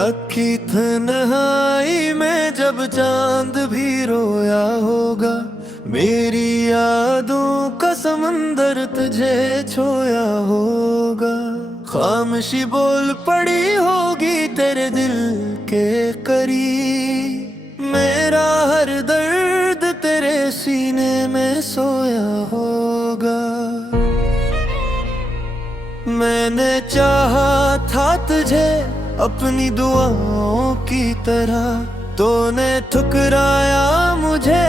रात की तन्हाई में जब चांद भी रोया होगा, मेरी यादों का समंदर तुझे छोया होगा। खामोशी बोल पड़ी होगी तेरे दिल के करीब, मेरा हर दर्द तेरे सीने में सोया होगा। मैंने चाहा था तुझे अपनी दुआओं की तरह, तूने ठुकराया मुझे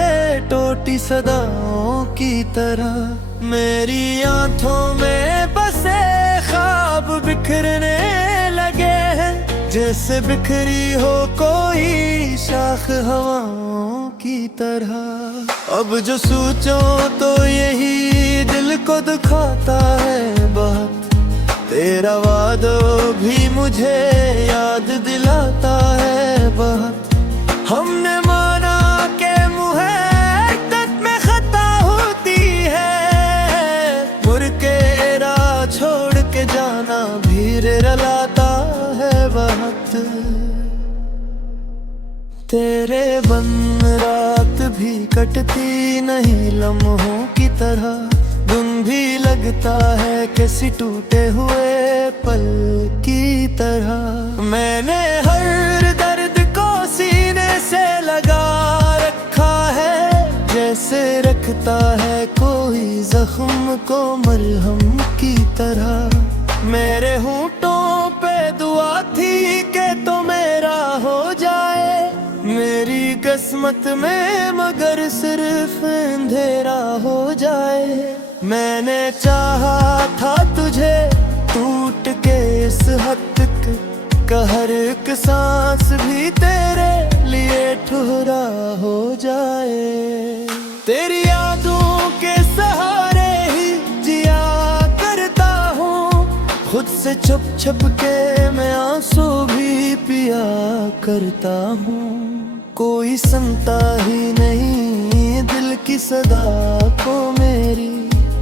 टूटी सदाओं की तरह। मेरी आंखों में बसे ख्वाब बिखरने लगे हैं, जैसे बिखरी हो कोई शाख हवाओं की तरह। अब जो सोचो तो यही दिल को दुखाता है बहुत, तेरा वादा भी मुझे याद दिलाता है बहुत। हमने माना के मुहब्बत में खता होती है, मुड़ के राह छोड़ के जाना भी रुलाता है बहुत। तेरे बन रात भी कटती नहीं लम्हों की तरह, दिन भी लगता है किसी टूटे हुए पल की तरह। मैंने हर दर्द को सीने से लगा रखा है, जैसे रखता है कोई जख्म को मरहम की तरह। मेरे होंठों पे दुआ थी कि तो मेरा हो जाए, मेरी किस्मत में मगर सिर्फ अंधेरा हो जाए। मैंने चाहा था तुझे टूट के इस हद तक, हर एक सांस भी तेरे लिए ठुहरा हो जाए। तेरी यादों के सहारे ही जिया करता हूँ, खुद से छुप छुप के मैं आंसू भी पिया करता हूँ। कोई सुनता ही नहीं दिल की सदा को मेरी,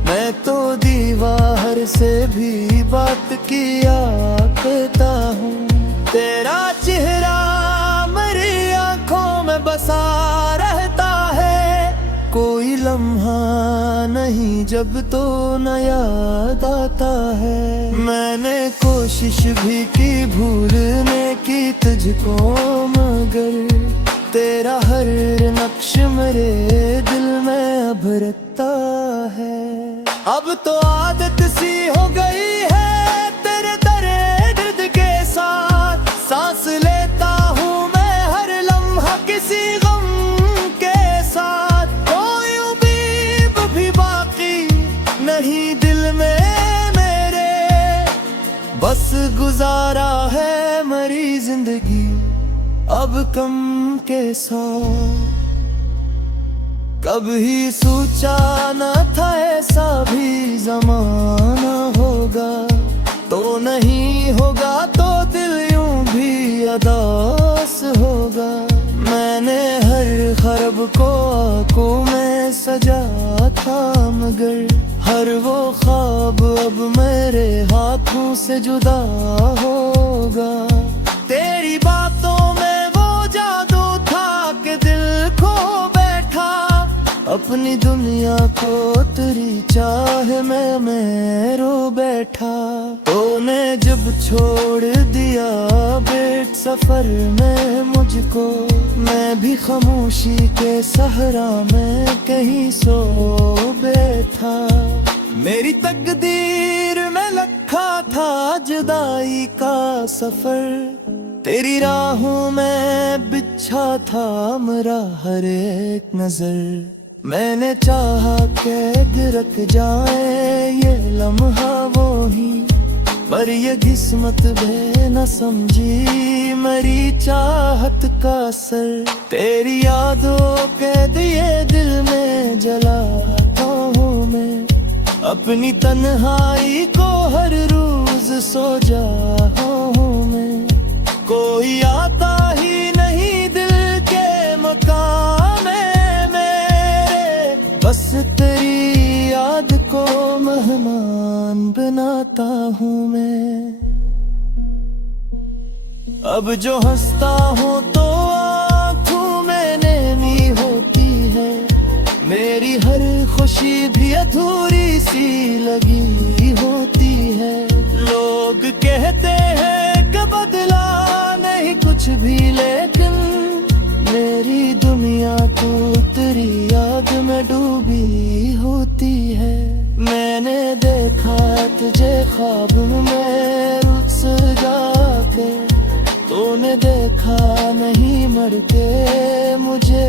मैं तो दीवार से भी बात किया करता हूँ। तेरा चेहरा मेरी आंखों में बसा रहता है, कोई लम्हा नहीं जब तो न याद आता है। मैंने कोशिश भी की भूलने की तुझको, मगर तेरा हर नक्श मेरे दिल में अब रखता है। अब तो आदत सी हो गई है तेरे दर्द के साथ, सांस लेता हूँ मैं हर लम्हा किसी गम के साथ। कोई उम्मीद भी बाकी नहीं दिल में मेरे, बस गुजारा है मरी जिंदगी अब कम के साथ। कभी सोचा न था ऐसा भी जमाना होगा, तो नहीं होगा तो दिल यूं भी अदास होगा। मैंने हर ख्वाब को आंखों में सजा था, मगर हर वो ख्वाब अब मेरे हाथों से जुदा होगा। तेरी बातों में वो जादू था कि दिल खो बैठा, अपनी दुनिया को तेरी चाह में मैं रो बैठा। तूने जब छोड़ दिया बेट सफर में मुझको, मैं भी खामोशी के सहरा में कहीं सो बैठा। मेरी तकदीर में लिखा था जुदाई का सफर, तेरी राहों में बिछा था मेरा हर एक नजर। मैंने चाहा कैद रख जाए ये लम्हा वो ही, पर ये किस्मत भी न समझी मेरी चाहत का असर। तेरी यादों के दिए दिल में जलाता हूँ मैं, अपनी तन्हाई को हर रोज सो जाता हूँ मैं। कोई आता ही नहीं दिल के मकान में मेरे, बस तेरी याद को मेहमान बनाता हूँ मैं। अब जो हंसता हूँ तो आँखों में नैनी होती है, मेरी हर खुशी भी अधूरी सी लगी होती है। लोग कहते हैं कि बदला नहीं कुछ भी, लेकिन मेरी दुनिया तो तेरी याद में डूबी होती है। मैंने देखा तुझे ख्वाब में रुस जाके, तूने देखा नहीं मर के मुझे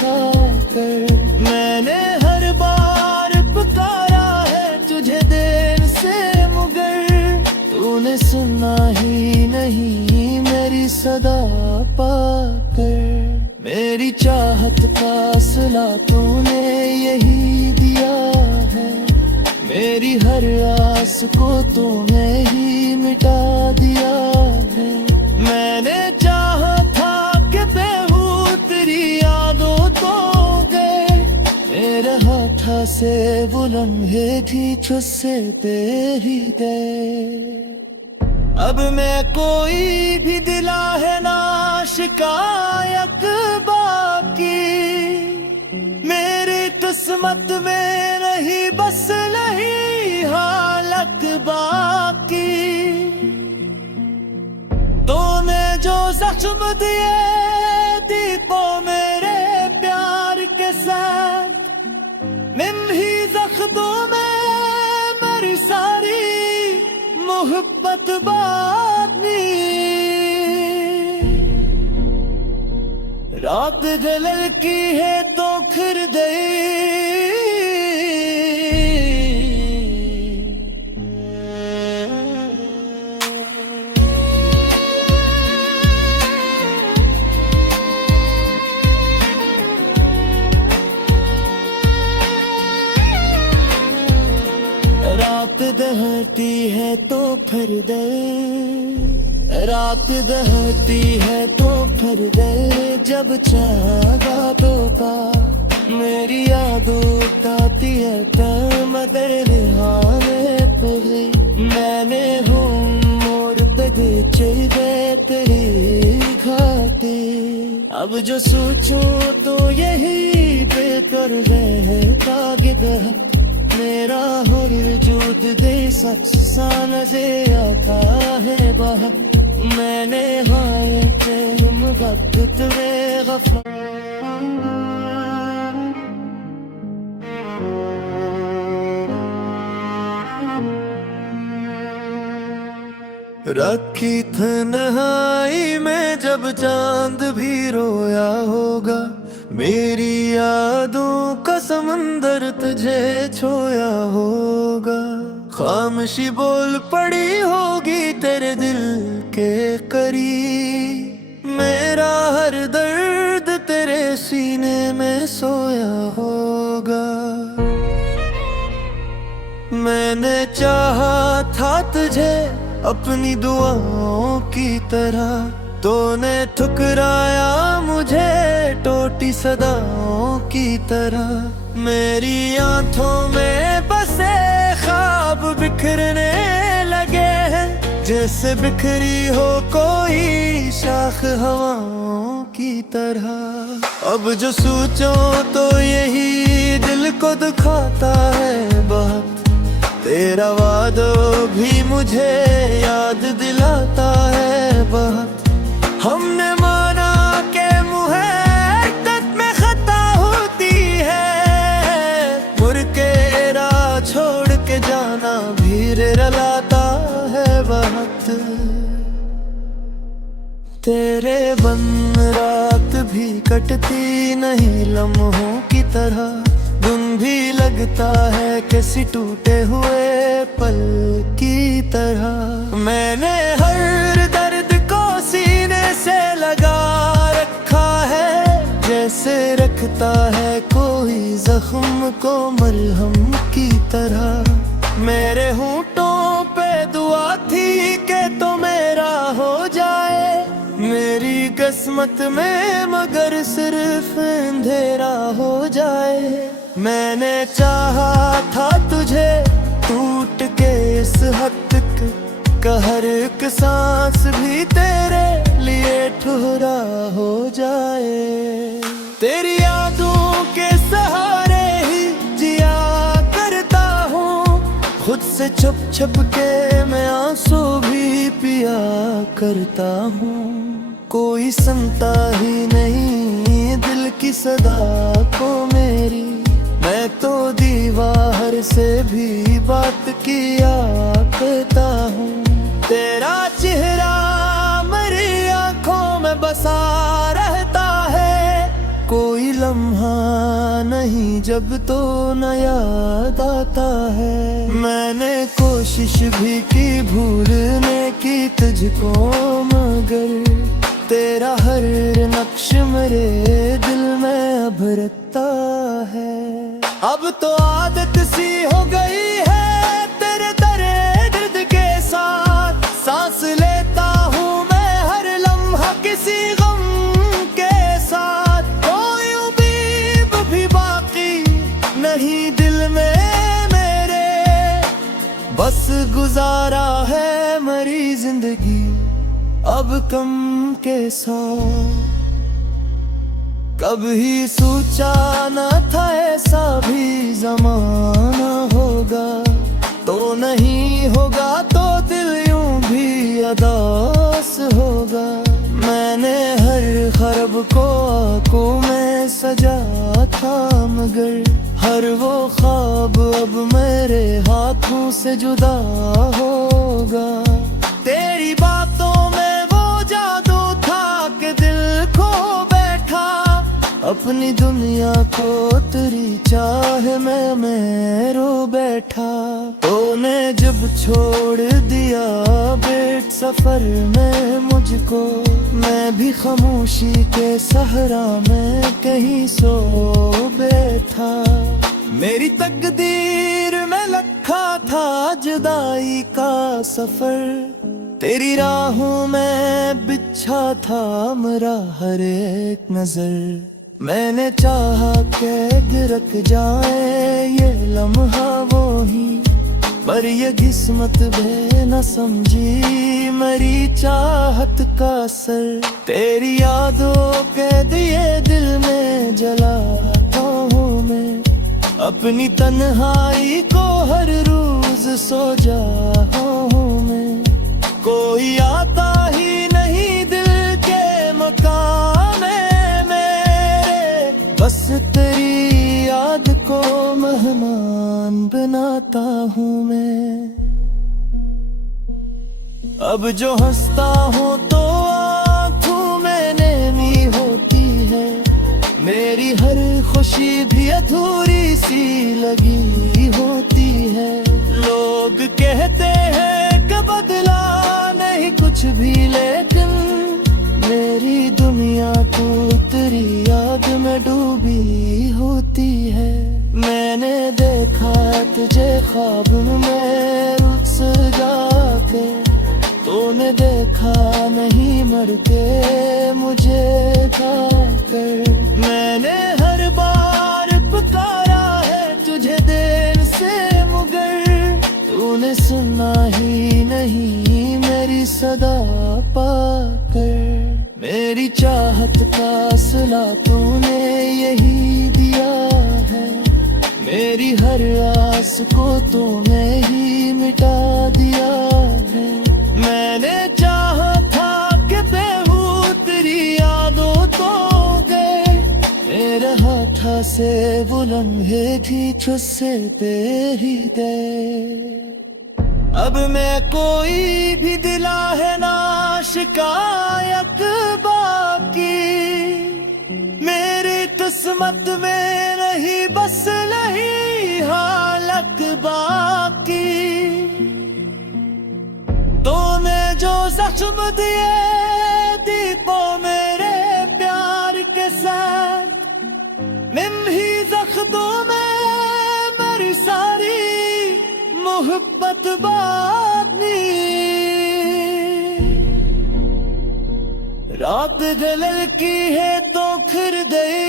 जाकर। मैंने हर बार पुकारा है तुझे देर से, मगर तूने सुना ही नहीं मेरी सदा पाकर। मेरी चाहत का सिला तूने यही दिया है, मेरी हर आस को तूने ही मिटा दिया है। मैंने चाहा था कि बेहू तेरी यादों तो गए, मेरे हाथ से वो लम्हे भी तुझसे दे ही गए। अब मैं कोई भी दिला है ना शिकायत बाकी, मेरी किस्मत में नहीं बस नहीं हालत बाकी। तूने जो जख्म दिए दीपों मेरे प्यार के साथ, निन्ही जख्मों में मेरी सारी मोहब्बत बानी। रात गलल की है तो फिर दे, रात दहती है तो फिर दे, रात दहती है तो फिर दे। जब चाहा तो पा मेरी याद उठाती है तो मगर रिहाने पे मैंने हूँ मोड़ पे बेचे गए तेरी घाटी। अब जो सोचूं तो यही बेहतर रहता गिदह, मेरा हर वजूद दे सच सा नजर आता है बाहर। मैंने हाय प्रेम वक्त में गफा रखी तन्हाई में जब चांद भी रोया होगा, मेरी यादों का समंदर तुझे छोया होगा। खामोशी बोल पड़ी होगी तेरे दिल के करीब, मेरा हर दर्द तेरे सीने में सोया होगा। मैंने चाहा था तुझे अपनी दुआओं की तरह, तूने ठुकराया मुझे टूटी सदाओं की तरह। मेरी आंखों में बसे ख्वाब बिखरने लगे हैं, जैसे बिखरी हो कोई शाख हवाओं की तरह। अब जो सोचो तो यही दिल को दुखाता है बहुत, तेरा वादा भी मुझे याद दिलाता है बहुत। हमने माना के मुहब्बत में खता होती है, मुड़ के राह छोड़ के जाना भी रलाता है वक्त। तेरे बन रात भी कटती नहीं लम्हों की तरह, दिन भी लगता है किसी टूटे हुए पल की तरह। मैंने हर दर्द को सीने से लगा रखा है, जैसे रखता है कोई जख्म को मरहम की तरह। मेरे होंठों पे दुआ थी कि तो मेरा हो जाए, मेरी किस्मत में मगर सिर्फ अंधेरा हो जाए। मैंने चाहा था तुझे टूट के इस हद तक, हर एक सांस भी तेरे लिए ठुहरा हो जाए। तेरी यादों के सहारे ही जिया करता हूँ, खुद से छुप छुप के मैं आंसू भी पिया करता हूँ। कोई सुनता ही नहीं दिल की सदा को मेरी, मैं तो दीवार से भी बात किया करता हूँ। तेरा चेहरा मेरी आंखों में बसा रहता है, कोई लम्हा नहीं जब तो न याद आता है। मैंने कोशिश भी की भूलने की तुझको, मगर तेरा हर नक्श मेरे दिल में अब रखता है। अब तो आदत सी हो गई है तेरे दर्द के साथ, सांस लेता हूँ मैं हर लम्हा किसी गम के साथ। कोई उम्मीद भी बाकी नहीं दिल में मेरे, बस गुजारा है मेरी जिंदगी अब कम के साथ। कभी सोचा न था ऐसा भी जमाना होगा, तो नहीं होगा तो दिल यूं भी अदास होगा। मैंने हर ख्वाब को आंखों में सजा था, मगर हर वो ख्वाब अब मेरे हाथों से जुदा होगा। तेरी बातों में वो जादू था कि दिल खो बैठा, अपनी दुनिया को तेरी चाह में मैं रो बैठा। तूने जब छोड़ दिया बेट सफर में मुझको, मैं भी खामोशी के सहरा में कहीं सो बैठा। मेरी तकदीर में लिखा था जुदाई का सफर, तेरी राहों में बिछा था मेरा हर एक नजर। मैंने चाहा कि गिरक जाए ये लम्हा वो ही, पर ये किस्मत भी न समझी मेरी चाहत का असर। तेरी यादों के दिए दिल में जलाता हूँ मैं, अपनी तन्हाई को हर रोज सो जाता हूँ मैं। कोई आता ही नहीं दिल के मकान में मेरे, बस तेरी याद को मेहमान बनाता हूँ मैं। अब जो हंसता हूँ तो आँखों में नमी होती है, मेरी हर खुशी भी अधूरी सी लगी होती है। लोग कहते हैं कि बदला नहीं कुछ भी, लेकिन मेरी दुनिया तो तेरी याद में डूबी होती है। मैंने देखा तुझे ख्वाब में रुत जाके, तूने देखा नहीं मर के मुझे जाकर। मैंने हर बार पुकारा है तुझे देर से, मगर तूने सुना ही नहीं मेरी सदा पाकर। मेरी चाहत का सिला तूने यही दिया है, मेरी हर आस को तूने ही मिटा दिया है। मैंने चाहा था कि बेहू तेरी यादों तो गए, मेरे हाथा से वो लम्हे भी तुझसे पे ही गए। अब मैं कोई भी दिला है ना शिकायत बाकी, मेरी किस्मत में नहीं बस नहीं हालत बाकी। तूने जो जख्म दिए दीपो मेरे प्यार के साथ, निम्ही जख्मों में मेरी सारी मोहब्बत बानी। रात गलल की है तो फिर गई,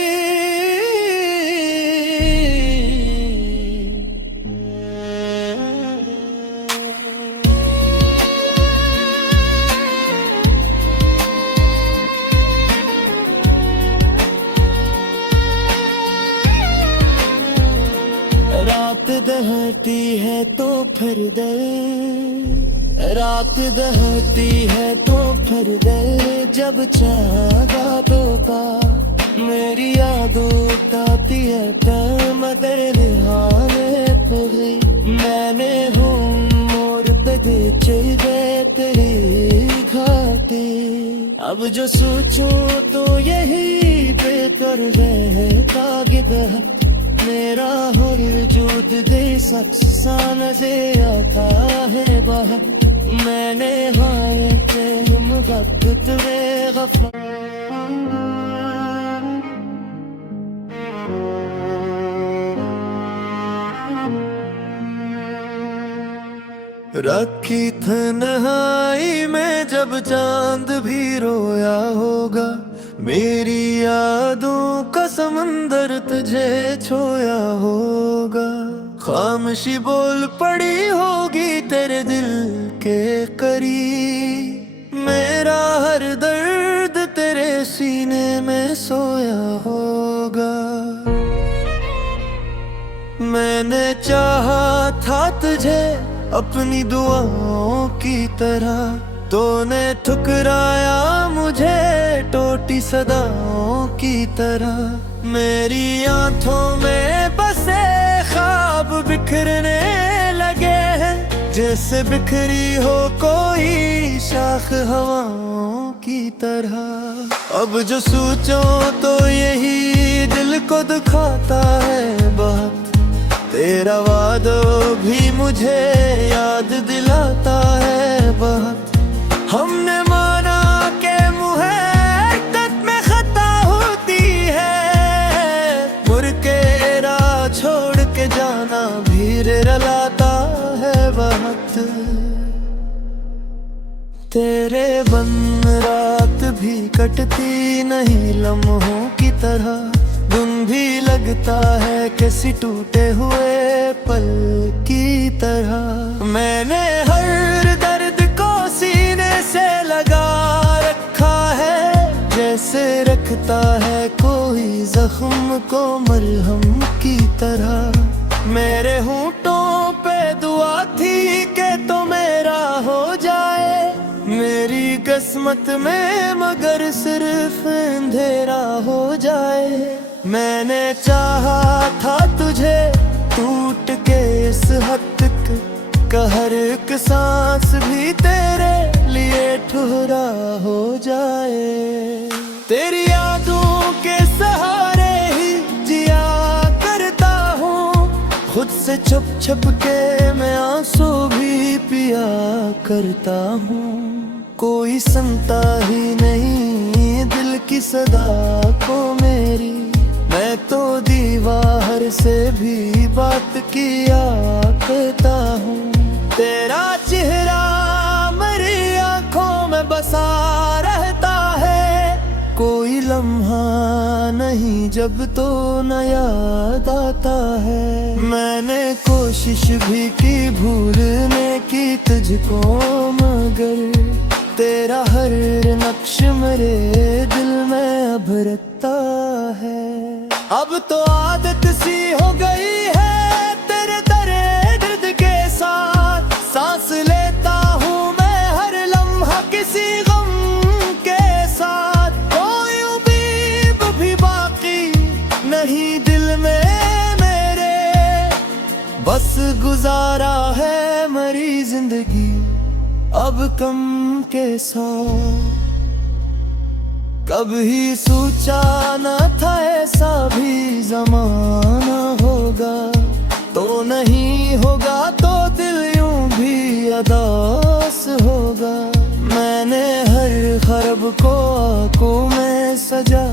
रात दहती है तो फिर दर, रात दहती है तो फिर दर, जब चांदा तोता मेरी यादों ताती है मदर हाले तुझे मैंने हूँ मोर पे गए तेरी घाटी। अब जो सोचो तो यही बेहतर रहता गिदह मेरा हर वजूद दे सख्सान से आता है बाहर मैंने हाय पे मुगब्बत में गफा। रखी तन्हाई में जब चांद भी रोया होगा मेरी यादों का समंदर तुझे छोया होगा। खामोशी बोल पड़ी होगी तेरे दिल के करीब मेरा हर दर्द तेरे सीने में सोया होगा। मैंने चाहा था तुझे अपनी दुआओं की तरह तूने ठुकराया मुझे टोटी सदाओं की तरह। मेरी आंखों में बसे ख्वाब बिखरने लगे हैं जैसे बिखरी हो कोई शाख हवाओं की तरह। अब जो सोचो तो यही दिल को दुखाता है बात तेरा वादा भी मुझे याद दिलाता है बहुत। हमने माना के मुहब्बत में खता होती है मुड़ के राह छोड़ के जाना भी रलाता है बहुत। तेरे बन रात भी कटती नहीं लम्हों की तरह दिन भी लगता है किसी टूटे हुए पल की तरह। मैंने हर दर्द को सीने से लगा रखा है जैसे रखता है कोई जख्म को मरहम की तरह। मेरे होंठों पे दुआ थी कि तो मेरा हो जाए मेरी किस्मत में मगर सिर्फ अंधेरा हो जाए। मैंने चाहा था तुझे टूट के इस हद तक का हर एक सांस भी तेरे लिए ठुहरा हो जाए। तेरी यादों के सहारे ही जिया करता हूँ खुद से छुप छुप के मैं आंसू भी पिया करता हूँ। कोई सुनता ही नहीं दिल की सदा को मेरी मैं तो दीवार से भी बात किया करता हूँ। तेरा चेहरा मेरी आंखों में बसा रहता है कोई लम्हा नहीं जब तो न याद आता है। मैंने कोशिश भी की भूलने की तुझको मगर तेरा हर नक्श मेरे दिल में अब रखता है। अब तो आदत सी हो गई है तेरे दर्द के साथ सांस लेता हूँ मैं हर लम्हा किसी गम के साथ। कोई उम्मीद भी बाकी नहीं दिल में मेरे बस गुजारा है मेरी जिंदगी अब कम के साथ। कभी सोचा न था ऐसा भी जमाना होगा तो नहीं होगा तो दिल यूं भी अदास होगा। मैंने हर खरब को आंखों में सजा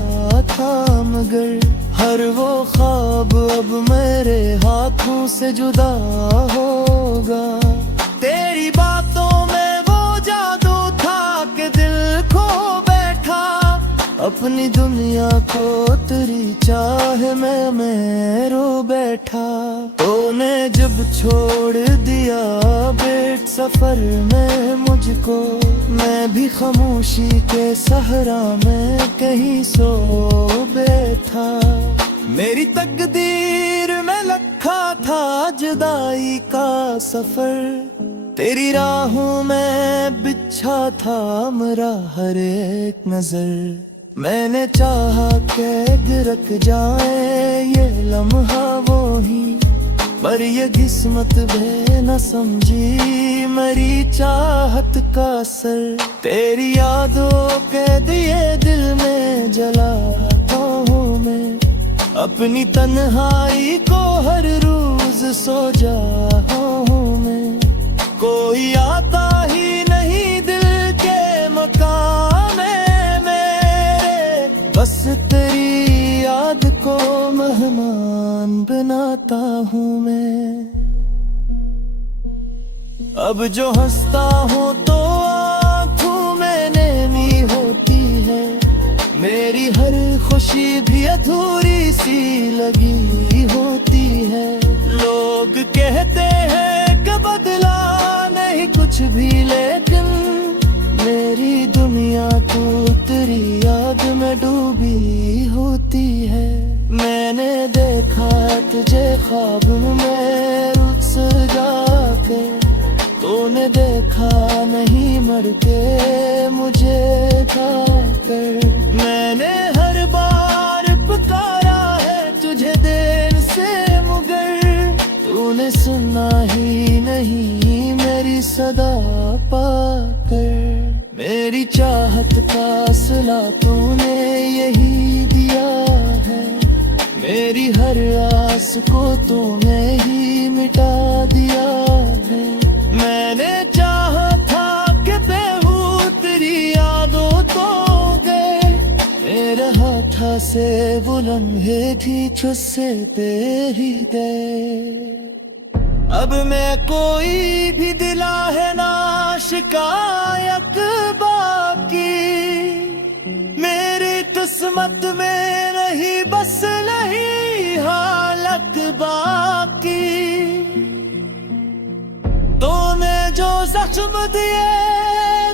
था मगर हर वो ख्वाब अब मेरे हाथों से जुदा होगा। तेरी बातों में वो जादू था कि दिल खो बैठा अपनी दुनिया को तेरी चाह में मैं रो बैठा। तूने जब छोड़ दिया बेट सफर में मुझको मैं भी खामोशी के सहरा में कहीं सो बैठा। मेरी तकदीर में रखा था जुदाई का सफर, तेरी राहों में बिछा था मेरा हर एक नजर। मैंने चाहा कि गिरक जाए ये लम्हा वो ही, पर ये किस्मत भी न समझी मेरी चाहत का असर। तेरी यादों के दिए दिल में जलाता हूँ मैं, अपनी तन्हाई को हर रोज सो जाता हूँ मैं। कोई आता ही नहीं दिल के मकाम में मेरे, बस तेरी याद को मेहमान बनाता हूँ मैं। अब जो हंसता हूँ तो आँखों में नमी होती है, मेरी हर खुशी भी अधूरी सी लगी होती है। लोग कहते हैं कि बदला नहीं कुछ भी, लेकिन मेरी दुनिया तो तेरी याद में डूबी होती है। मैंने देखा तुझे ख्वाब में रुस जाके, तूने देखा नहीं मर के मुझे जाकर। मैंने हर बार पुकारा है तुझे देर से मगर, तूने सुना ही नहीं मेरी सदा पाकर। मेरी चाहत का सिला तूने यही दिया है, मेरी हर आस को तूने ही मिटा दिया है। मैंने चाहा था कि बेहू तेरी यादों तो गए, मेरे हाथ से वो लम्हे भी तुझसे पे ही गए। अब मैं कोई भी दिला है ना शिकायत बाकी, मेरी किस्मत में नहीं बस नहीं हालत बाकी। तूने जो जख्म दिए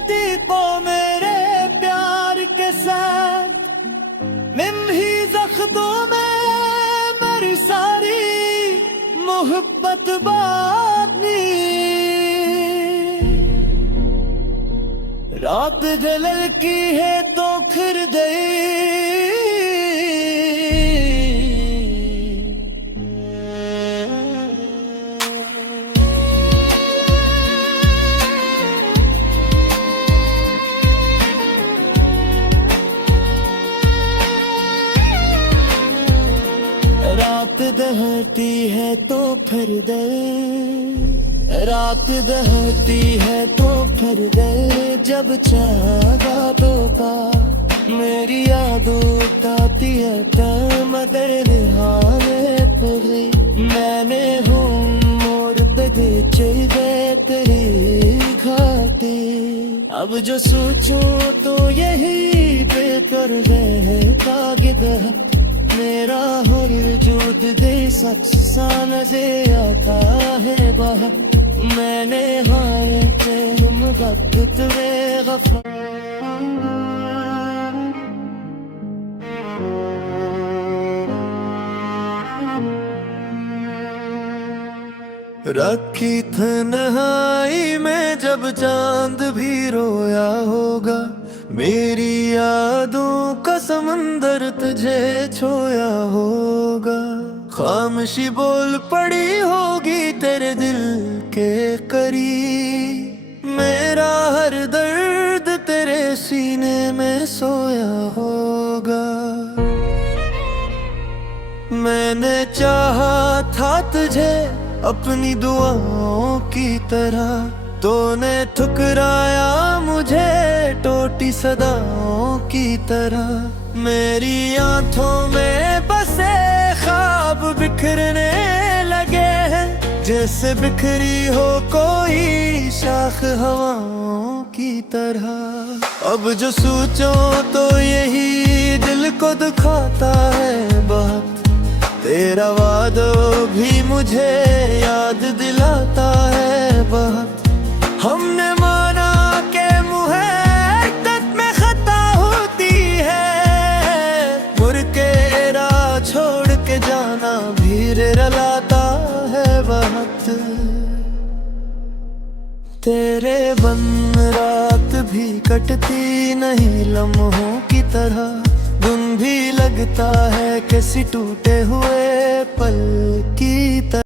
दीपों मेरे प्यार के साथ, निम्ही जख्मों में मेरी सारी मोहब्बत बानी। रात गलल की है तो फिर गई, रात दहती है तो फिर दे, रात दहती है तो फिर दे। जब चाहा तो का मेरी यादों ताती है मगर रिहाने तुझे। मैंने हूँ मोर पे चाहिए तेरी घाटी, अब जो सोचूं तो यही बेहतर रहता गिदह। मेरा हर वजूद दे सच सा नजर आता है बाहर, मैंने हाय के मुहब्बत वे गफा। रखी तन्हाई में जब चांद भी रोया होगा, मेरी यादों का समंदर तुझे छोया होगा। खामोशी बोल पड़ी होगी तेरे दिल के करीब, मेरा हर दर्द तेरे सीने में सोया होगा। मैंने चाहा था तुझे अपनी दुआओं की तरह, तूने ठुकराया मुझे टोटी सदाओं की तरह। मेरी आंखों में बसे ख्वाब बिखरने लगे हैं, जैसे बिखरी हो कोई शाख हवाओं की तरह। अब जो सोचो तो यही दिल को दुखाता है बहुत, तेरा वादा भी मुझे याद दिलाता है बहुत। हमने माना के मुहब्बत में खता होती है, मुड़ के राह छोड़ के जाना भी लाता है वक्त। तेरे बन रात भी कटती नहीं लम्हों की तरह, दिन भी लगता है किसी टूटे हुए पल की तरह।